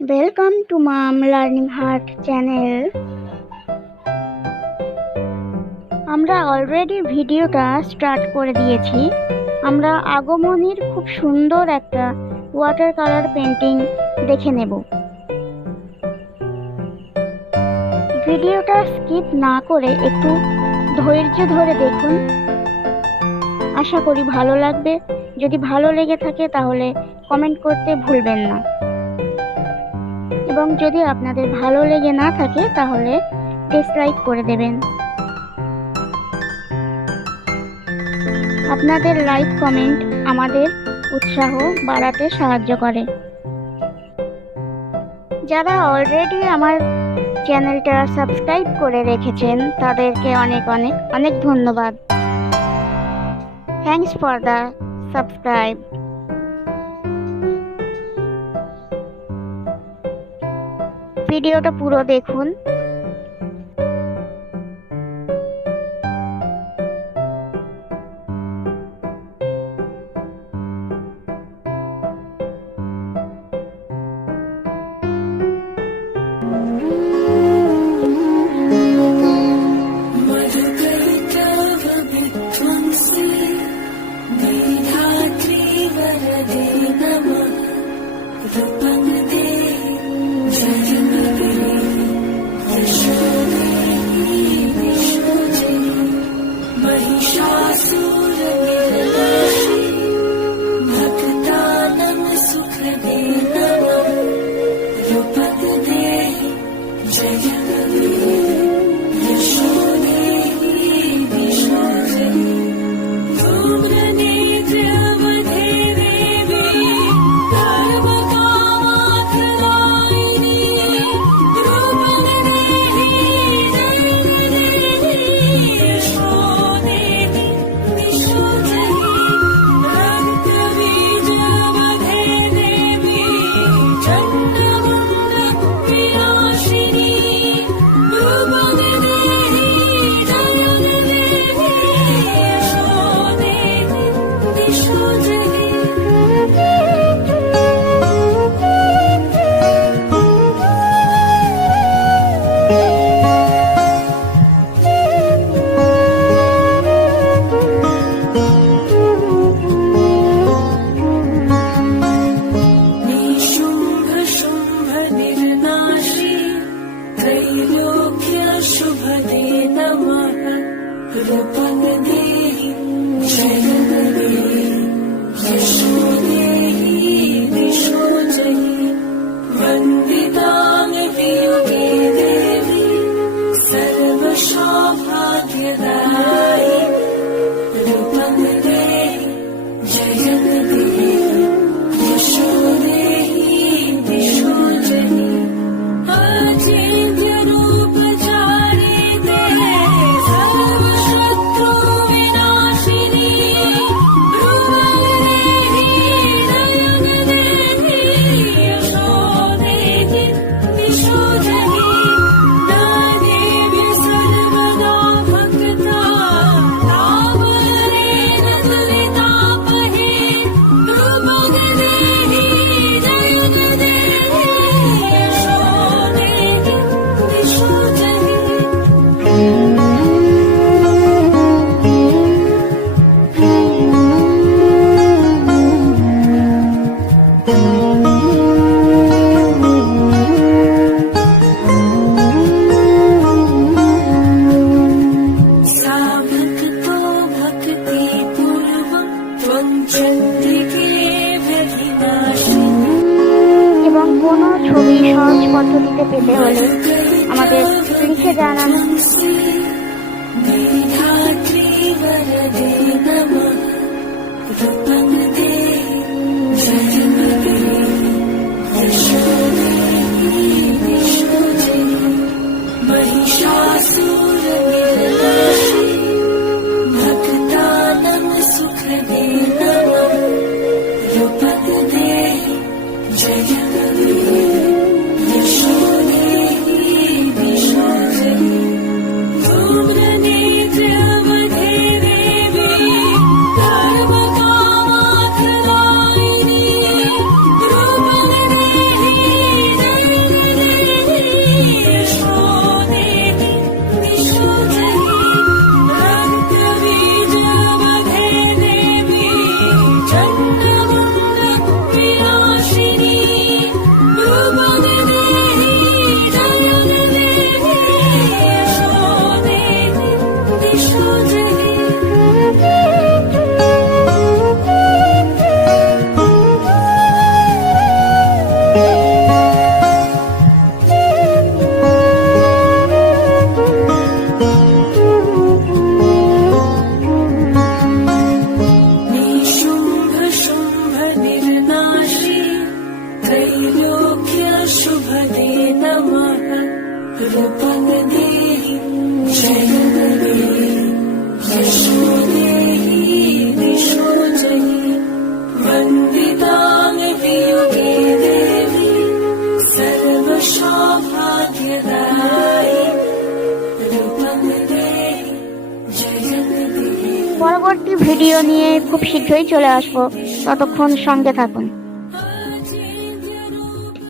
Welcome to Maam Learning Art channel. আমরা অলরেডি ভিডিওটা স্টার্ট করে দিয়েছি। আমরা আগমনীর খুব সুন্দর একটা ওয়াটার কালার পেন্টিং দেখে নেব। ভিডিওটা স্কিপ না করে একটু ধৈর্য ধরে দেখুন। আশা করি ভালো লাগবে। যদি ভালো লেগে থাকে তাহলে কমেন্ট করতে ভুলবেন না, এবং যদি আপনাদের ভালো লেগে না থাকে তাহলে ডিসলাইক করে দেবেন। আপনাদের লাইক কমেন্ট আমাদের উৎসাহ বাড়াতে সাহায্য করে। যারা অলরেডি আমার চ্যানেলটা সাবস্ক্রাইব করে রেখেছেন তাদেরকে অনেক অনেক অনেক ধন্যবাদ। Thanks for the subscribe. ভিডিওটা পুরো দেখুন। এবং কোনো ছবি সহজ পদ্ধতিতে পেতে হলে আমাদের লিখে জানান। পরবর্তী ভিডিও নিয়ে খুব শীঘ্রই চলে আসবো, ততক্ষণ সঙ্গে থাকুন।